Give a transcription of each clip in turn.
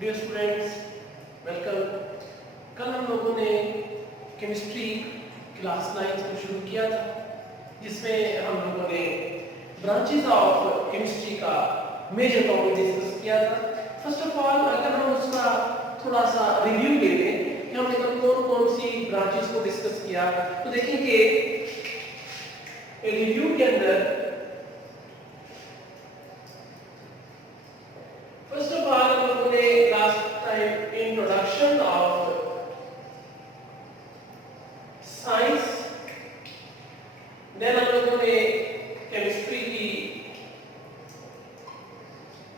Dear students, welcome. कल हम लोगों ने केमिस्ट्री क्लास 9 को शुरू किया था, जिसमें हम लोगों ने ब्रांचेस ऑफ केमिस्ट्री का मेजर टॉपिक डिस्कस किया था। फर्स्ट ऑफ ऑल, अगर हम उसका थोड़ा सा रिव्यू ले लें कि हमने कौन कौन सी ब्रांचेस को डिस्कस किया, तो देखेंगे रिव्यू के अंदर फर्स्ट ऑफ ऑल हम लोगों ने last time introduction of science, then हम लोगों ने केमिस्ट्री की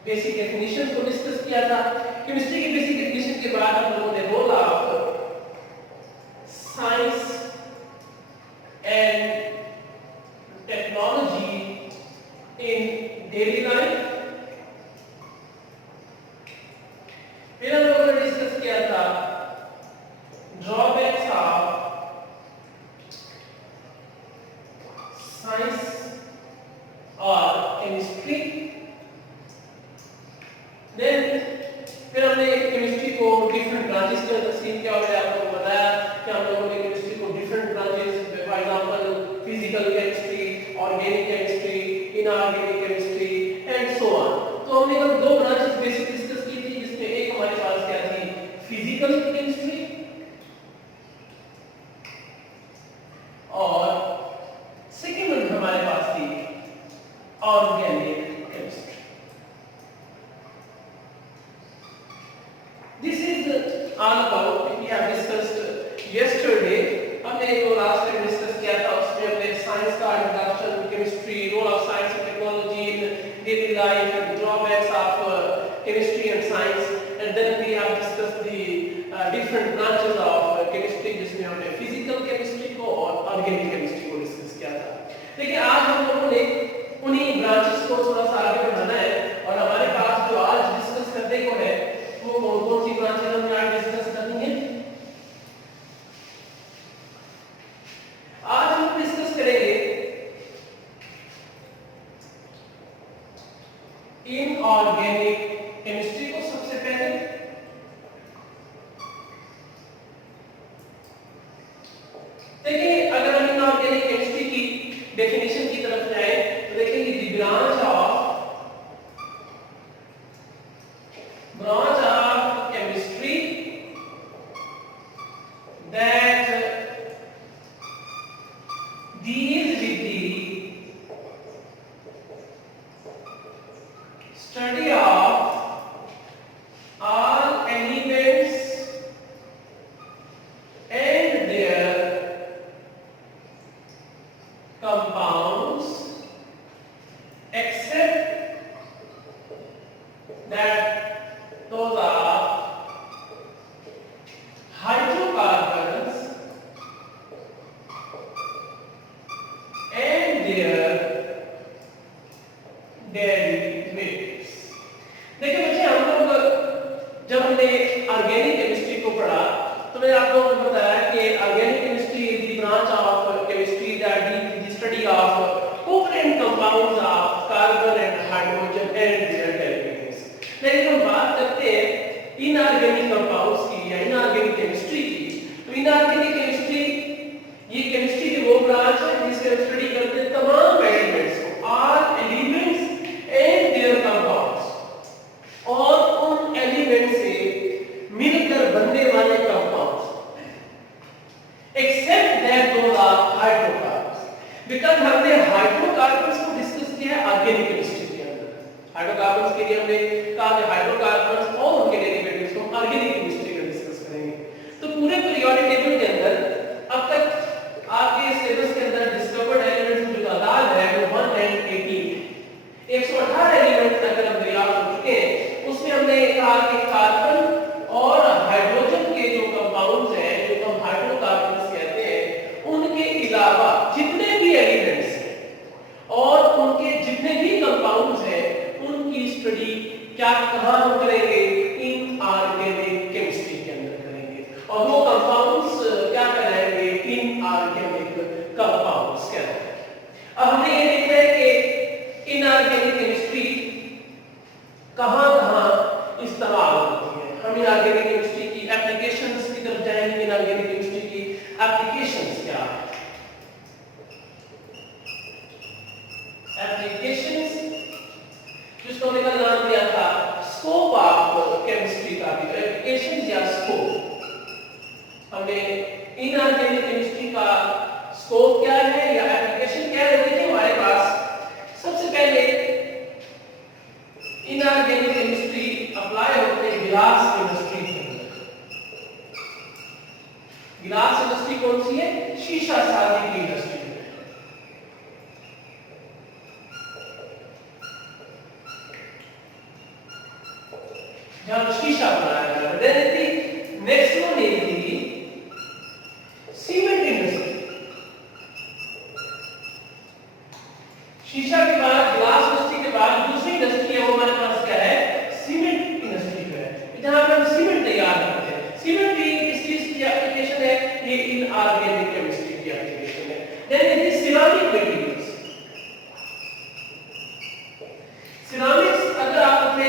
बेसिक डेफिनेशन को डिस्कस किया था। केमिस्ट्री की बेसिक डेफिनेशन के बाद हम लोगों ने role of science and technology in daily life, फिर हम लोगों ने डिस्कस किया था ड्रॉबैक्स ऑफ साइंस और केमिस्ट्री। देन फिर हमने केमिस्ट्री को डिफरेंट ब्रांचेस के अंदर तकसीम किया और आपको बताया कि हम लोगों ने केमिस्ट्री को different branches, for example physical chemistry, organic chemistry, inorganic chemistry and so on. तो हमने कल दो ब्रांचेस बेसिक डिस्कस की थी, जिसमें एक हमारे पास क्या थी, फिजिकल केमिस्ट्री, और सेकंड हमारे पास थी organic chemistry. This is all about we have discussed yesterday. हमने जो लास्ट टाइम डिस्कस किया था उसमें हमने साइंस का introduction, chemistry, role of science and technology in daily life and drawbacks of chemistry and science, and then we have discussed the different branches of chemistry, जिसमें हमने physical chemistry को और organic chemistry को discuss किया था। देखिए, आज हम लोगों ने उन्हीं ब्रांचेस को थोड़ा सा आगे बढ़ाना है, और हमारे पास जो आज डिस्कस करने को है वो कौन सी ब्रांचेस हमने आज डिस्कस करनी है। आज हम डिस्कस करेंगे इनऑर्गेनिक केमिस्ट्री को। सबसे पहले देखिए, अगर हम इनऑर्गेनिक केमिस्ट्री की डेफिनेशन की तरफ जाएं तो देखेंगे the branch of chemistry that deals with the study of all elements and their compounds except that those are hydrocarbons and their derivatives। देखिए बच्चे, हम लोग जब हमने ऑर्गेनिक केमिस्ट्री को पढ़ा तो मैंने आप लोगों को बताया कि organic chemistry is the branch of chemistry that deals with the study of covalent compounds of carbon and hydrogen and their derivatives. लेकिन हम बात करते हैं इनऑर्गेनिक कंपाउंड्स की या इनऑर्गेनिक केमिस्ट्री की, तो इनऑर्गेनिक केमिस्ट्री ये केमिस्ट्री की वो ब्रांच है जिसमें हम स्टडी करते हैं तमाम एलिमेंट्स को, all elements and their compounds, और उन एलिमेंट से मिलकर बनने वाले compounds, except that those are hydrocarbons. Because हमने हाइड्रोकार्बन्स को डिस्कस किया है ऑर्गेनिक केमिस्ट्री के अंदर। हाइड्रोकार्बन्स के लिए हमने कहा कि हाइड्रोकार्बन्स और उनके डेरिवेटिव्स को ऑर्गेनिक केमिस्ट्री में डिस्कस करेंगे। तो पूरे पीरियोडिक टेबल के अंदर अब तक आपके सिलेबस के अंदर डिस्कवर्ड एलिमेंट्स जो तादाद है वो 118 है। 118 एलिमेंट्स अगर हम दरियाफ्त हो चुके हैं, उसमें हमने कहा कि कार्बन और हाइड्रोजन के जो कंपाउंड्स हैं, जो हम हाइड्रोकार्बन्स कहते हैं, उनके अलावा जितने भी एलिमेंट्स हैं और उनके जितने भी कंपाउंड्स हैं, उनकी स्टडी क्या कहां हम करेंगे, इनऑर्गेनिक केमिस्ट्री के अंदर करेंगे। और वो कंपाउंड्स क्या कराएंगे, इनऑर्गेनिक कंपाउंड्स कहते हैं। अब हमने ये देखा है कि इनऑर्गेनिक इनऑर्गेनिक केमिस्ट्री कहां-कहां इस्तेमाल होती है। हम इनऑर्गेनिक केमिस्ट्री की एप्लीकेशंस की तरफ जाएंगे। इनऑर्गेनिक केमिस्ट्री की एप्लीकेशंस क्या है? एप्लीकेशंस जिसको हमने कल नाम दिया था स्कोप ऑफ केमिस्ट्री का भी। एप्लीकेशंस या स्कोप, हमने इनऑर्गेनिक केमिस्ट्री का स्कोप क्या है या एप्लीकेशन क्या है। देखिए हमारे पास सबसे पहले इनऑर्गेनिक केमिस्ट्री अप्लाई होते हैं गिलास इंडस्ट्री के अंदर। गिलास इंडस्ट्री कौन सी है? शीशा साजी की इंडस्ट्री है। जहां शीशा बनाया जाता है। Then the next one is the cement industry. शीशा के बाद ग्लास इंडस्ट्री के बाद दूसरी इंडस्ट्री है वो हमारे पास क्या है? सीमेंट इंडस्ट्री है, जहां पर हम सीमेंट तैयार करते हैं। सीमेंट भी किस चीज की एप्लीकेशन है? ये इनऑर्गेनिक केमिस्ट्री की एप्लीकेशन है। Then is ceramic materials. Ceramics अगर आप अपने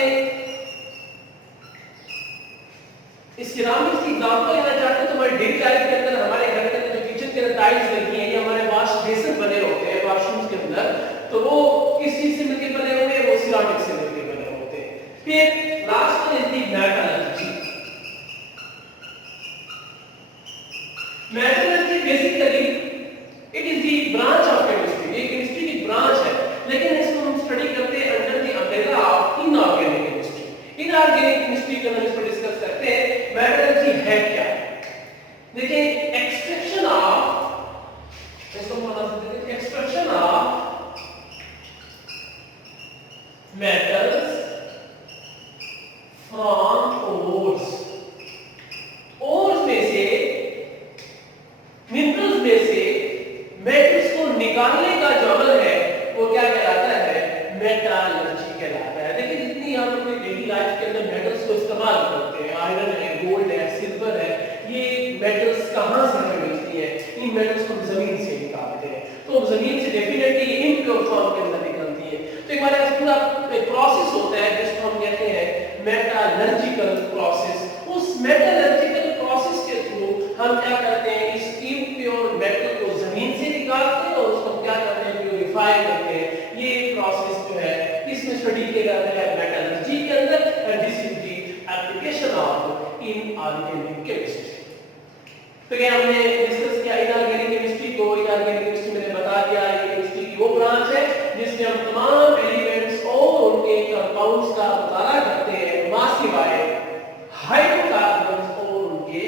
इस सिरामिक्स की एग्जांपल लेना चाहते हैं तो हमारे डेली लाइफ के अंदर, हमारे घर के अंदर जो किचन के अंदर टाइल्स लगी हैं या हमारे वॉश बेसिन बने होते हैं वॉशरूम्स के अंदर, तो वो किस चीज से मिलकर बने होंगे? वो सिरामिक से मिलकर बने होते हैं। फिर last one is the metallurgy. Metallurgy basically it is the branch of chemistry. ये केमिस्ट्री की ब्रांच है, लेकिन इसको हम स्टडी करते हैं under the umbrella of inorganic chemistry. Inorganic chemistry के अंदर इसको डिस्कस करते हैं। मेटलर्जी है क्या? देखिए एक्सट्रैक्शन ऑफ, इसको हम बता सकते हैं extraction of metals from ores। ores में से, मिनरल्स में से मेटल्स को निकालने का जो अमल है वो क्या कहलाता है? मेटलर्जी कहलाता है। देखिए जितनी हम अपनी डेली लाइफ के अंदर मेटल्स को इस्तेमाल करते हैं, आयरन है, गोल्ड है, सिल्वर है, ये मेटल्स कहां से हमें मिलती है? इन मेटल्स को जमीन से निकालते हैं, तो जमीन से डेफिनेटली इम्प्योर फॉर्म के अंदर निकलती है। तो हमारे पास पूरा एक प्रोसेस होता है जिसको हम कहते हैं मेटलर्जिकल प्रोसेस। उस मेटलर्जिकल प्रोसेस के थ्रू हम क्या करते हैं? इस इम्प्योर मेटल को जमीन से निकालते हैं और उसको क्या करते हैं? प्यूरिफाई करते हैं। ये प्रोसेस जो है इसमें स्टडी किया जाता है मेटलर्जी के अंदर। And this is the application of inorganic chemistry. तो ये हमने डिस्कस किया इनऑर्गेनिक केमिस्ट्री को। इनऑर्गेनिक केमिस्ट्री मैंने बता दिया ये केमिस्ट्री की वो ब्रांच है जिसमें हम तमाम एलिमेंट्स और उनके कंपाउंड्स का मुताला करते हैं, मास सिवाय हाइड्रोकार्बन्स और उनके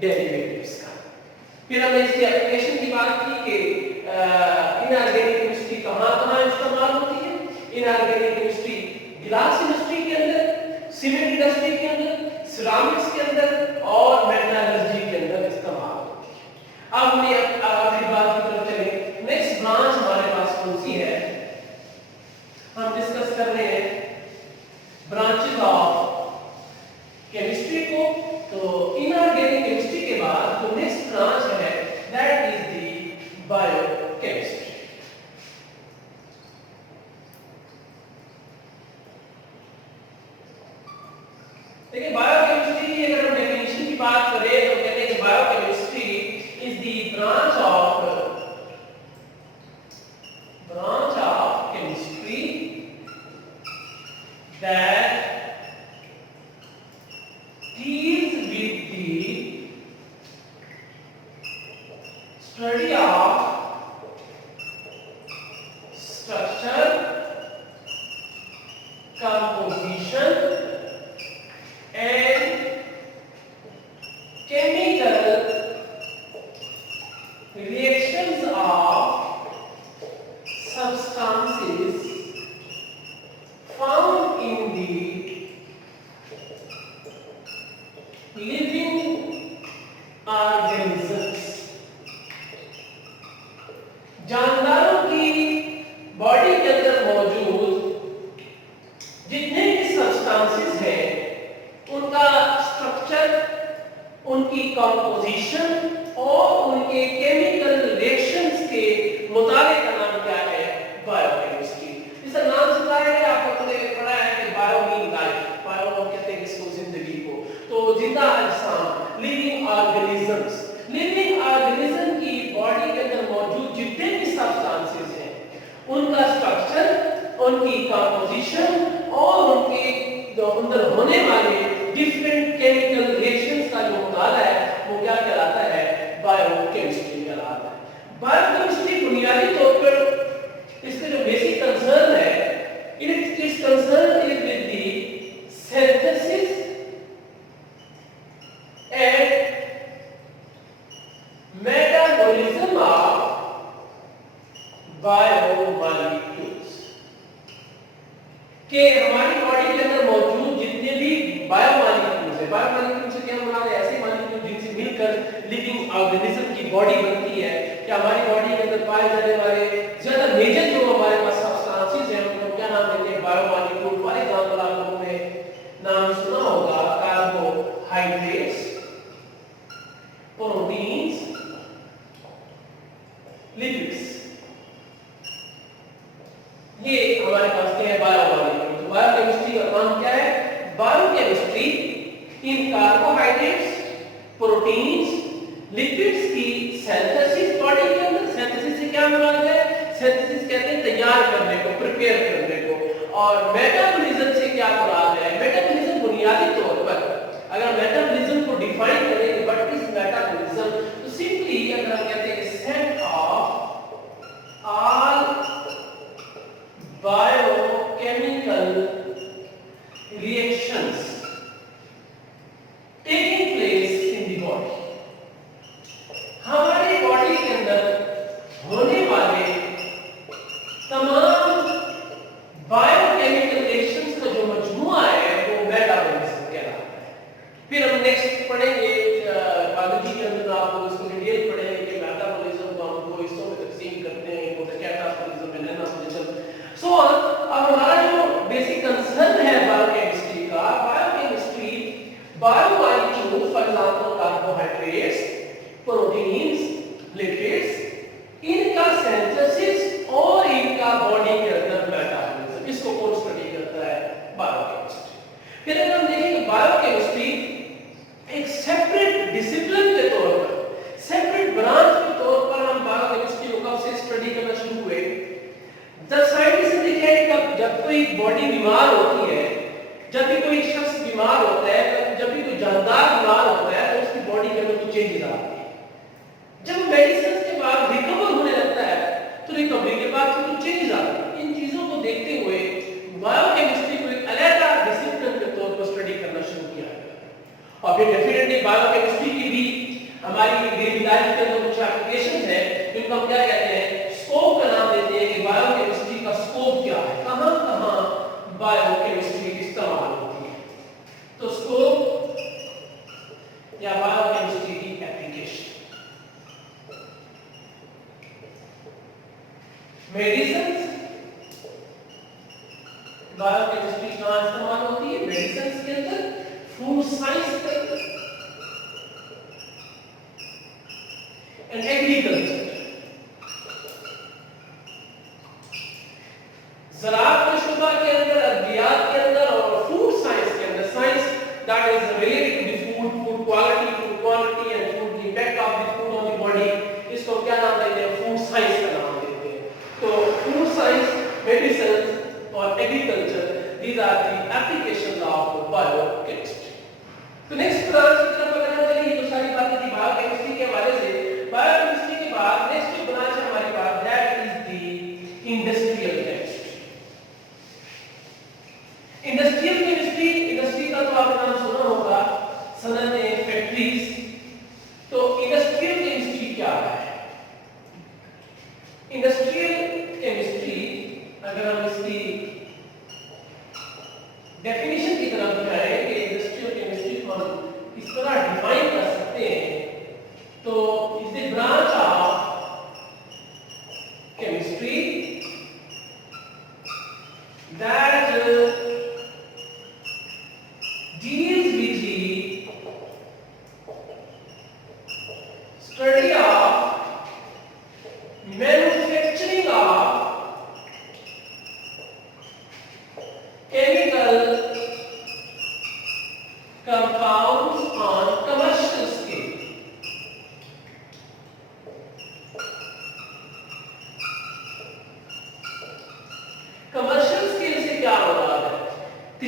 डेरिवेटिव्स का। फिर हमने इसकी एप्लीकेशन की बात की कि इनऑर्गेनिक केमिस्ट्री कहां-कहां इस्तेमाल होती है। इनऑर्गेनिक केमिस्ट्री ग्लास इंडस्ट्री के अंदर, सीमेंट इंडस्ट्री के अंदर, सिरामिक्स के अंदर और मेटलर्जी के अंदर इस्तेमाल होती है। अब हमने आखिरी बात की तरफ चले। नेक्स्ट ब्रांच हमारे पास कौन सी है? हम डिस्कस कर रहे हैं ब्रांचेस ऑफ केमिस्ट्री को। तो इनऑर्गेनिक केमिस्ट्री के बाद जो नेक्स्ट ब्रांच है दैट इज द बायोकेमिस्ट्री। देखिए बायोकेमिस्ट्री अगर हम डेफिनेशन की बात करें तो कहते हैं कि biochemistry is the branch of chemistry that deals with the study of structure, composition and chemical reactions of substances found in the living organisms। जानदारों की बॉडी के अंदर मौजूद जितने भी सब्सटेंसेस हैं उनका स्ट्रक्चर, उनकी कंपोजिशन और उनके केमिकल जितने भी सब्सटेंसेस हैं उनका स्ट्रक्चर, उनकी कंपोजिशन और उनके जो अंदर होने वाले डिफरेंट केमिकल रिएक्शंस का जो मुताला है वो क्या कहलाता है? बायोकेमिस्ट्री कहलाता है। बायोकेमिस्ट्री बुनियादी तौर पर इसका जो बेसिक कंसर्न है, it's concern is with the synthesis and metabolism of biomolecules के हमारी बॉडी के अंदर मौजूद जितने भी बायोमॉलिक्यूल्स है, बायोमॉलिक्यूल्स से क्या मुराद है? ऐसे मॉलिक्यूल जिनसे मिलकर लिविंग ऑर्गेनिज्म की बॉडी बनती है। क्या हमारी बॉडी के अंदर पाए जाने वाले ज्यादा मेजर जो हमारे पास सब्सटेंसेस हैं उनको क्या नाम देते हैं? बायोमॉलिक्यूल। फॉर एग्जांपल आप लोगों ने नाम सुना होगा कार्बोहाइड्रेट्स, प्रोटीन्स, लिपिड्स। ये हमारे पास क्या है? बायोमॉलिक्यूल। तो बायोकेमिस्ट्री का काम क्या है? Biochemistry in carbohydrates, proteins, lipids की सिंथेसिस, बॉडी के अंदर सिंथेसिस से क्या मुराद है? सिंथेसिस कहते हैं तैयार करने को, प्रिपेयर करने को। और मेटाबॉलिज्म से क्या मुराद है? मेटाबॉलिज्म बुनियादी तौर पर अगर मेटाबॉलिज्म को डिफाइन करें, व्हाट इज मेटाबॉलिज्म, तो सिंपली अगर हम कहते हैं set of all biochemical reactions taking place in the body. हमारी बॉडी के अंदर होने वाले तमाम बायोकेमिकल रिएक्शंस का जो मजमूआ है वो मेटाबॉलिज्म कहलाता है। फिर हम नेक्स्ट पढ़ेंगे बायोलॉजी के अंदर, आप लोग इसको डिटेल पढ़ेंगे कि मेटाबॉलिज्म को हम दो हिस्सों में तकसीम करते हैं, वो कैटाबॉलिज्म और एनाबॉलिज्म। सो अब हमारा जो बेसिक कंसर्न है बायोकेमिस्ट्री का, biochemistry biomolecule for example carbohydrates, proteins, lipids, इनका सिंथेसिस और इनका बॉडी के अंदर मेटाबॉलिज्म, इसको कौन स्टडी करता है? बायोकेमिस्ट्री। फिर अगर हम देखें कि बायोकेमिस्ट्री एक सेपरेट डिसिप्लिन के तौर पर, सेपरेट ब्रांच के तौर पर हम बायोकेमिस्ट्री को कब से स्टडी करना शुरू हुए? जब साइंटिस्ट ने देखा कि जब कोई बॉडी बीमार होती है, जब भी कोई शख्स बीमार होता है, जब भी कोई जानदार बीमार होता है तो उसकी बॉडी के अंदर कुछ चेंजेस आते हैं। जब मेडिसिन के बाद रिकवर होने लगता है तो रिकवरी के बाद कुछ चेंजेस आते हैं। इन चीजों को देखते हुए बायोकेमिस्ट्री को एक अलग डिसिप्लिन के तौर पर स्टडी करना शुरू किया गया। और फिर डेफिनेटली बायोकेमिस्ट्री की भी हमारी डेली लाइफ के अंदर कुछ एप्लीकेशंस है, इनको हम क्या कहते हैं? स्कोप का नाम देते हैं कि बायोकेमिस्ट्री का स्कोप क्या है, कहां-कहां बायोकेमिस्ट्री इस्तेमाल होती है। तो स्कोप या बायोकेमिस्ट्री की एप्लीकेशन, मेडिसिन बायोकेमिस्ट्री कहां इस्तेमाल होती है? मेडिसिन के अंदर, फूड साइंस के अंदर एंड एग्रीकल्चर, ज़राअत के शुबा के अंदर, अद्वियात के अंदर और फूड साइंस के अंदर, science that is related to the food, food quality and food impact of the food on the body, इसको क्या नाम देते हैं? फूड साइंस का नाम देते हैं। तो फूड साइंस, मेडिसिन और agriculture, these are the applications of biochemistry. तो नेक्स्ट ब्रांच की तरफ अगर हम चलें, तो सारी बातें थी बायोकेमिस्ट्री के हवाले से। बायोकेमिस्ट्री के बाद नेक्स्ट जो ब्रांच है हमारे पास, that is the industrial chemistry. Industrial chemistry, industry का तो आपने नाम सुना होगा, सनतें, फैक्ट्रीज। तो इंडस्ट्रियल केमिस्ट्री क्या है? इंडस्ट्रियल केमिस्ट्री अगर हम इसकी डेफिनेशन की तरफ जाएं कि इंडस्ट्रियल केमिस्ट्री को हम इस तरह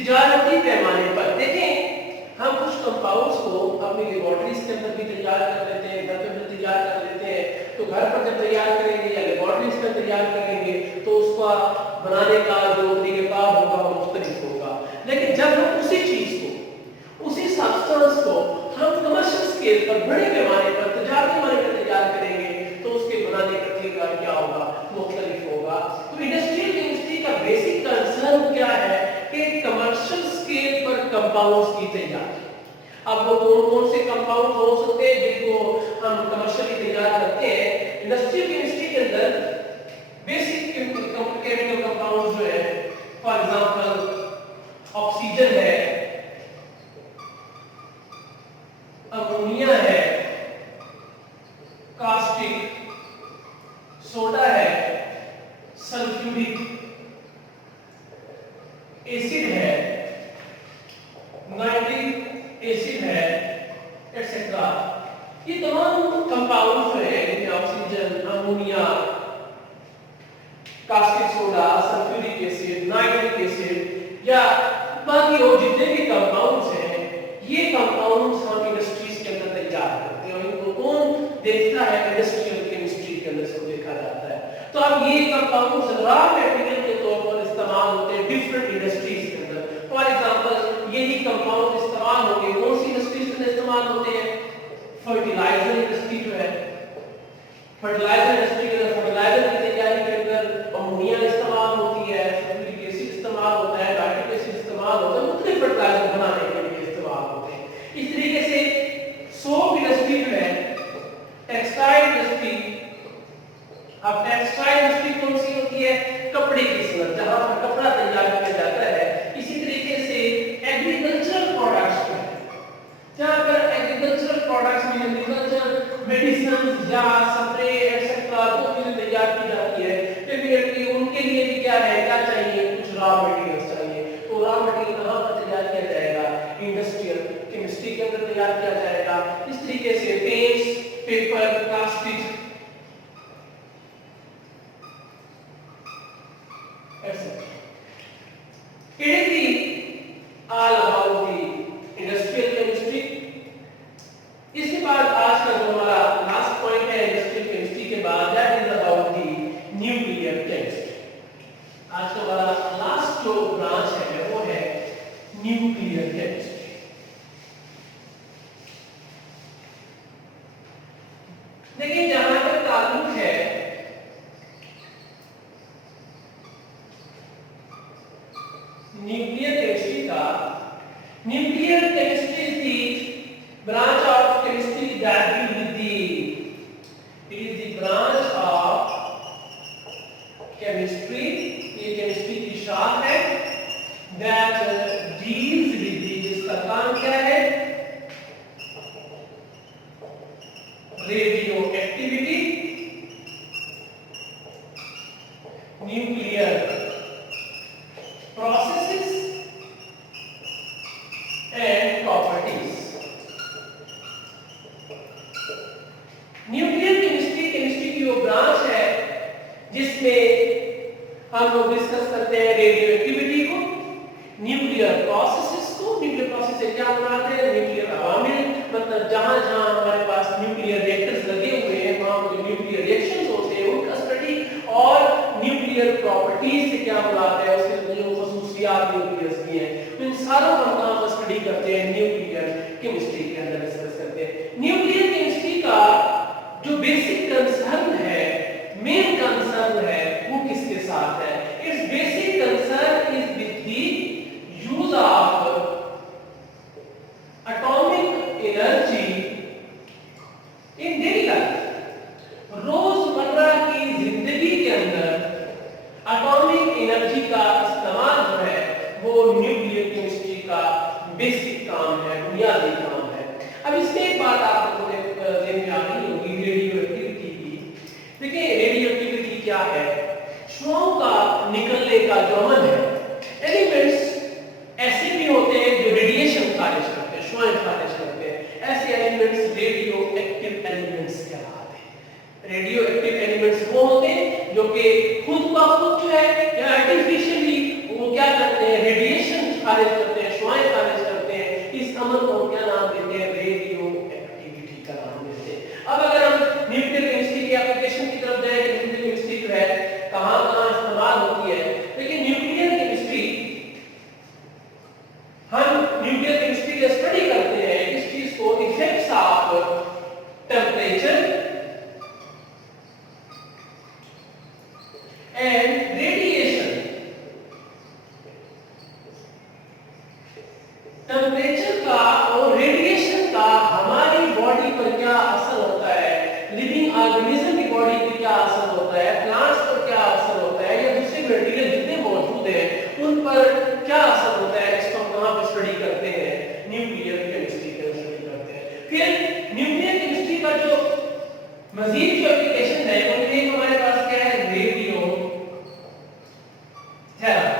तिजारती पैमाने पर देखें, हम कुछ कंपाउंड्स को अपनी लेबोरेटरीज के अंदर भी तैयार कर लेते हैं, घर पे भी तैयार कर लेते हैं। तो घर पर जब तैयार करेंगे या लेबोरेटरीज में तैयार करेंगे तो उसका बनाने का जो तरीका होगा वो मुख्तलिफ होगा। लेकिन जब हम उसी चीज को, उसी सब्सटेंस को हम कमर्शियल स्केल पर, बड़े पैमाने पर, तिजारती पैमाने पर तैयार करेंगे तो उसके बनाने का तरीका क्या होगा, मुख्तलिफ होगा। तो इंडस्ट्रियल केमिस्ट्री का बेसिक कंसर्न क्या है कि कमर्शियल स्केल पर कंपाउंड्स की तैयारी। अब वो कौन-कौन से कंपाउंड हो सकते हैं जिनको हम कमर्शियली तैयार करते हैं। इंडस्ट्रियल केमिस्ट्री के अंदर बेसिक केमिकल कंपाउंड जो है, फॉर एग्जांपल ऑक्सीजन है, अमोनिया है, कास्टिक सोडा है, सल्फ्यूरिक एसिड है, नाइट्रिक एसिड है, एटसेट्रा। ये तमाम कंपाउंड्स जो है, oxygen, ammonia, caustic soda, sulphuric acid, nitric acid या बाकी और जितने भी कंपाउंड्स हैं, ये कंपाउंड्स हम इंडस्ट्रीज के अंदर तैयार करते हैं और इनको कौन देखता है, इंडस्ट्रियल केमिस्ट्री के अंदर से देखा जाता है। तो अब ये कंपाउंड्स रॉ मटेरियल के तौर पर इस्तेमाल होते हैं डिफरेंट इंडस्ट्रीज के अंदर। फॉर एग्जांपल यही कंपाउंड इस्तेमाल होंगे कौन सी इंडस्ट्रीज के अंदर इस्तेमाल होते हैं, फर्टिलाइजर इंडस्ट्री जो है, फर्टिलाइजर इंडस्ट्री के अंदर फर्टिलाइजर की तैयारी के अंदर अमोनिया इस्तेमाल होती है, सल्फ्यूरिक एसिड इस्तेमाल होता है, नाइट्रिक एसिड इस्तेमाल होता है, मुख्तलिफ फर्टिलाइजर बनाने के लिए इस्तेमाल होते हैं। इस तरीके से सोप इंडस्ट्री जो है, टेक्सटाइल इंडस्ट्री, अब टेक्सटाइल इंडस्ट्री कौन सी होती है, कपड़े की सनत, जहां पर कपड़ा तैयार किया जाता है। इसी तरीके से एग्रीकल्चरल प्रोडक्ट्स जो है, जहां पर एग्रीकल्चरल प्रोडक्ट्स में एग्रीकल्चर मेडिसिन या स्प्रे एटसेट्रा जो चीजें तैयार की जाती है, डेफिनेटली उनके लिए भी क्या है, क्या चाहिए, कुछ रॉ मटेरियल्स चाहिए। तो रॉ मटेरियल कहां पर तैयार किया जाएगा, इंडस्ट्रियल केमिस्ट्री के अंदर तैयार किया जाएगा। इस तरीके से paints, paper, plastic etc. It is the all about the industrial chemistry. इसके बाद आज का जो हमारा लास्ट पॉइंट है इंडस्ट्रियल केमिस्ट्री के बाद, that is about the nuclear chemistry. आज का हमारा लास्ट जो ब्रांच है वो है न्यूक्लियर केमिस्ट्री। देखिए जहां तक ताल्लुक है न्यूक्लियर केमिस्ट्री का, nuclear chemistry is the branch of chemistry that deal with the, it is the branch of chemistry, ये केमिस्ट्री की शाख है, दैट डील्स विद द, जिसका काम क्या है, radio activity, nuclear processes and properties। Nuclear chemistry की वो ब्रांच है जिसमें हम लोग डिस्कस करते हैं रेडियो एक्टिविटी को, न्यूक्लियर प्रोसेसेस को। न्यूक्लियर प्रोसेस से क्या बनाते हैं, न्यूक्लियर अवामिल, मतलब जहां जहां हमारे पास न्यूक्लियर रिएक्टर्स लगे हुए हैं वहां जो न्यूक्लियर रिएक्शंस होते हैं उनका स्टडी, और न्यूक्लियर प्रॉपर्टीज से क्या बनाते हैं, उसके जो खसूसियात न्यूक्लियस की हैं, तो इन सारों का हम स्टडी करते हैं न्यूक्लियर केमिस्ट्री के अंदर डिस्कस करते हैं। न्यूक्लियर केमिस्ट्री का जो बेसिक कंसर्न है, मेन कंसर्न है, वो किसके साथ है, it's basic concern is with the use of atomic energy in daily life. रोजमर्रा की जिंदगी के अंदर एटॉमिक एनर्जी का इस्तेमाल जो है वो न्यूक्लियर केमिस्ट्री का बेसिक काम है, बुनियादी काम है। अब इसमें एक बात आप लोगों ने ध्यान में आ रही होगी, रेडियो एक्टिविटी की। देखिए रेडियो एक्टिविटी क्या है, शुआओं का निकलने का जो अमल है, एलिमेंट्स ऐसे भी होते हैं जो रेडिएशन खारिज करते हैं, शुआएं खारिज करते हैं, ऐसे एलिमेंट्स रेडियो एक्टिव एलिमेंट्स कहलाते हैं। रेडियो एक्टिव एलिमेंट्स वो होते हैं जो कि खुद ब खुद जो है या आर्टिफिशियली वो क्या करते हैं, रेडिएशन खारिज करते हैं, शुआएं खारिज करते हैं, इस अमल को क्या नाम देते हैं? रेडियो एक्टिविटी का नाम देते हैं। अब अगर हम न्यूक्लियर केमिस्ट्री की एप्लीकेशन की तरफ जाएं, न्यूक्लियर केमिस्ट्री जो है कहां-कहां इस्तेमाल होती है, देखिए न्यूक्लियर केमिस्ट्री, हम न्यूक्लियर केमिस्ट्री की स्टडी करते हैं इस चीज को, effects of temperature and radiation. Temperature का और रेडिएशन का हमारी बॉडी पर क्या असर होता है, लिविंग ऑर्गेनिज्म की बॉडी पर क्या असर होता है, प्लांट्स पर क्या असर होता है, या दूसरे मटेरियल जितने मौजूद हैं उन पर क्या असर होता है, इसको हम कहां पर स्टडी करते हैं? न्यूक्लियर केमिस्ट्री के स्टडी करते हैं। फिर न्यूक्लियर केमिस्ट्री का जो मजीद जो एप्लीकेशन है वो एक हमारे पास क्या है? Radio therapy.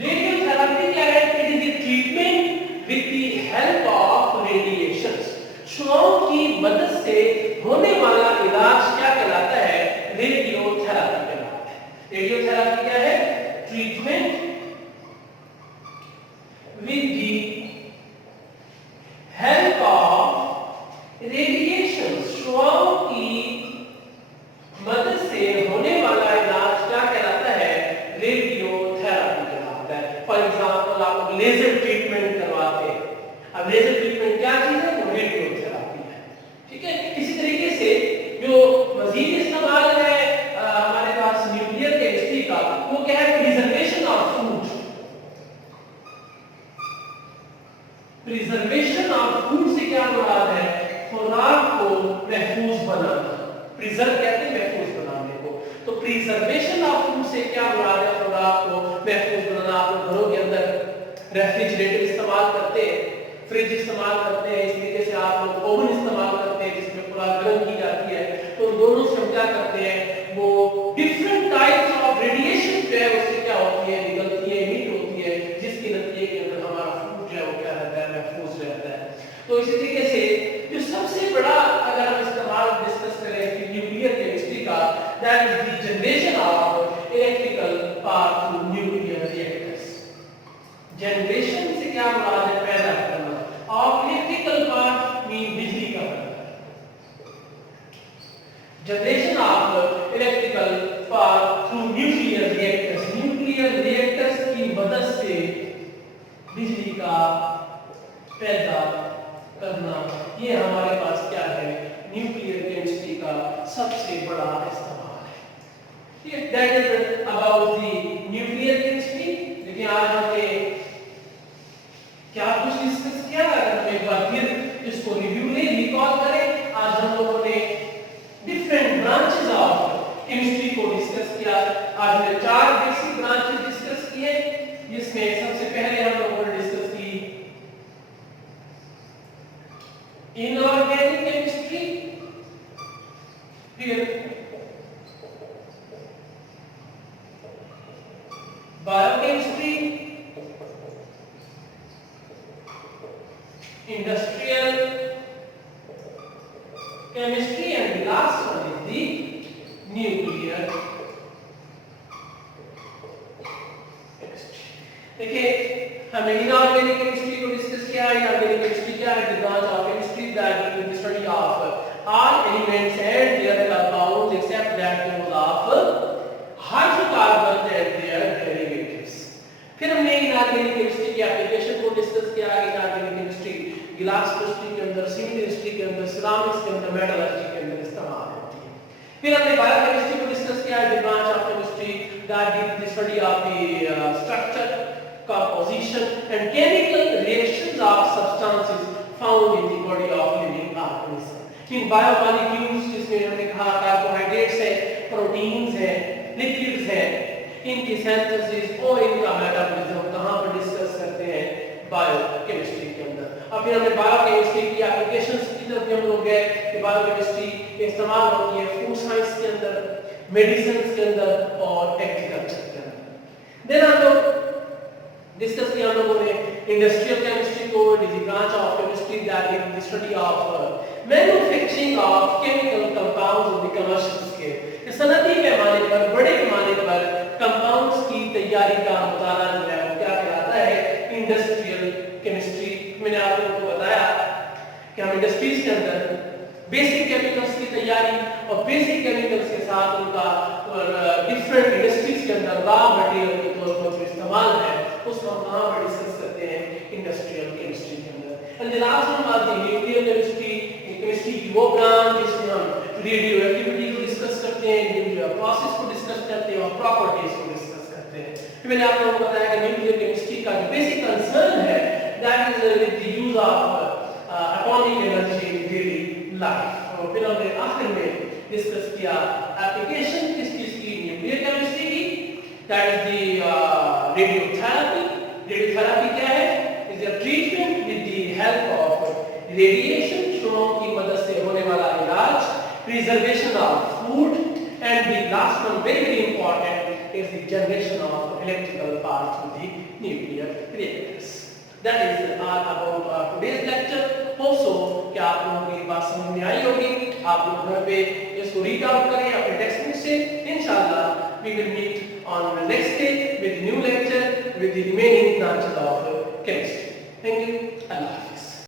रेडियो थेरेपी क्या है? It is the treatment with the help of radiations. शुआओं की मदद से होने वाला इलाज क्या कहलाता है? रेडियो थेरेपी कहलाता है। रेडियो थेरेपी क्या है? Treatment with the help of radiation। शुआओं की मदद से होने वाला इलाज क्या कहलाता है? रेडियो थेरेपी कहलाता है। फॉर एग्जांपल आप लोग लेजर ट्रीटमेंट करवाते हैं, अब लेजर ट्रीटमेंट क्या चीज है? वो रेडियो थेरेपी है, ठीक है। इसी तरीके से जो मजीद इस्तेमाल है हमारे पास न्यूक्लियर केमिस्ट्री का, वो क्या है? Preservation of food. Preservation of food से क्या मुराद है? खुराक को महफूज बनाना। प्रिजर्व कहते हैं महफूज बनाने को, तो प्रिजर्वेशन ऑफ फूड से क्या मुराद है? खुराक को महफूज बनाना। आप लोग घरों के अंदर रेफ्रिजरेटर इस्तेमाल करते हैं, फ्रिज इस्तेमाल करते हैं, इस तरीके से आप लोग ओवन इस्तेमाल करते हैं जिसमें खुराक गर्म की जाती है। तो दोनों से हम क्या करते हैं? वो डिफरेंट टाइप्स ऑफ रेडिएशन जो है उससे क्या होती है? निकलती है, इमिट होती है, जिसके नतीजे के अंदर हमारा फूड जो है वो क्या रहता है? महफूज रहता है। तो इसी तरीके से जो सबसे बड़ा अगर हम इस्तेमाल डिस्कस करें कि न्यूक्लियर केमिस्ट्री का, that is the generation of electrical power through nuclear reactors. Generation से क्या मुराद है? पैदा करना, और इलेक्ट्रिकल पावर मीन बिजली का बनना। Generation of electrical power through nuclear reactors. Nuclear reactors की मदद से बिजली का पैदा करना, ये हमारे पास क्या है? न्यूक्लियर केमिस्ट्री का सबसे बड़ा इस्तेमाल है, ठीक है। That is about the nuclear chemistry. देखिए आज हमने क्या कुछ डिस्कस किया, अगर हम एक बार फिर इसको रिव्यू में रिकॉल करें, आज हम लोगों ने डिफरेंट ब्रांचेस ऑफ केमिस्ट्री को डिस्कस किया। आज हमने 4 बेसिक ब्रांचेस डिस्कस किए, जिसमें सबसे पहले हम लोगों ने डिस्कस की इनऑर्गेनिक केमिस्ट्री, फिर biochemistry, industrial chemistry, and last one is the nuclear chemistry. देखिए हमने इनऑर्गेनिक केमिस्ट्री को डिस्कस किया। इनऑर्गेनिक केमिस्ट्री क्या है? The branch of chemistry that deals with study of all elements and their compounds except that those of hydrocarbon and their derivatives. फिर हमने inorganic chemistry की application को डिस्कस किया। Inorganic chemistry glass chemistry के अंदर, cement chemistry के अंदर, ceramics के अंदर, मेटलर्जी के अंदर इस्तेमाल होती है। फिर हमने बायोकेमिस्ट्री को डिस्कस किया। The branch of chemistry that deals with study of the structure, composition and chemical reactions of substances found in the body of living organism. In biomolecules जिसमें हमने कहा कार्बोहाइड्रेट्स है, प्रोटीन्स है, लिपिड्स है, इनकी synthesis और इनका मेटाबॉलिज्म कहां पर डिस्कस करते हैं? बायोकेमिस्ट्री के अंदर। अब फिर हमने बायोकेमिस्ट्री की एप्लीकेशंस की तरफ हम लोग गए कि बायोकेमिस्ट्री इस्तेमाल होती है फूड साइंस के अंदर, मेडिसिन के अंदर और एग्रीकल्चर के अंदर। देन हम लोग डिस्कस किया हम लोगों ने इंडस्ट्रियल केमिस्ट्री को, it is the branch of chemistry that is the study of manufacturing of chemical compounds on the commercial scale. सनदी पैमाने पर, बड़े पैमाने पर कंपाउंड्स की तैयारी का के अंदर बेसिक केमिकल्स की तैयारी और बेसिक केमिकल्स के साथ उनका डिफरेंट इंडस्ट्रीज के अंदर रॉ मटेरियल के तौर पर जो इस्तेमाल है उसको हम कहाँ पर डिस्कस करते हैं, इंडस्ट्रियल केमिस्ट्री के अंदर। And the last one was the nuclear chemistry, chemistry की वो ब्रांच जिसमें हम रेडियो एक्टिविटी को डिस्कस करते हैं, न्यूक्लियर प्रोसेस को डिस्कस करते हैं और प्रॉपर्टीज को डिस्कस करते हैं। फिर मैंने आप लोगों को बताया कि न्यूक्लियर केमिस्ट्री का जो बेसिक कंसर्न है that is with the use of atomic energy in daily life. और फिर हमने आखिर में डिस्कस किया एप्लीकेशन किस चीज की, न्यूक्लियर केमिस्ट्री की, that is the radiotherapy. Radiotherapy क्या है? Is a treatment with the help of radiation, शोरों की मदद से होने वाला इलाज, preservation of food, and the last one very very important is the generation of electrical power through the nuclear reactors. That is all about today's lecture. Hope so कि आप लोगों को ये बात समझ में आई होगी। आप लोग घर पे इसको रीड आउट करें अपने टेक्स्ट बुक से। इंशाल्लाह we will meet on the next day with a new lecture with the remaining branches of chemistry. Thank you. Allah.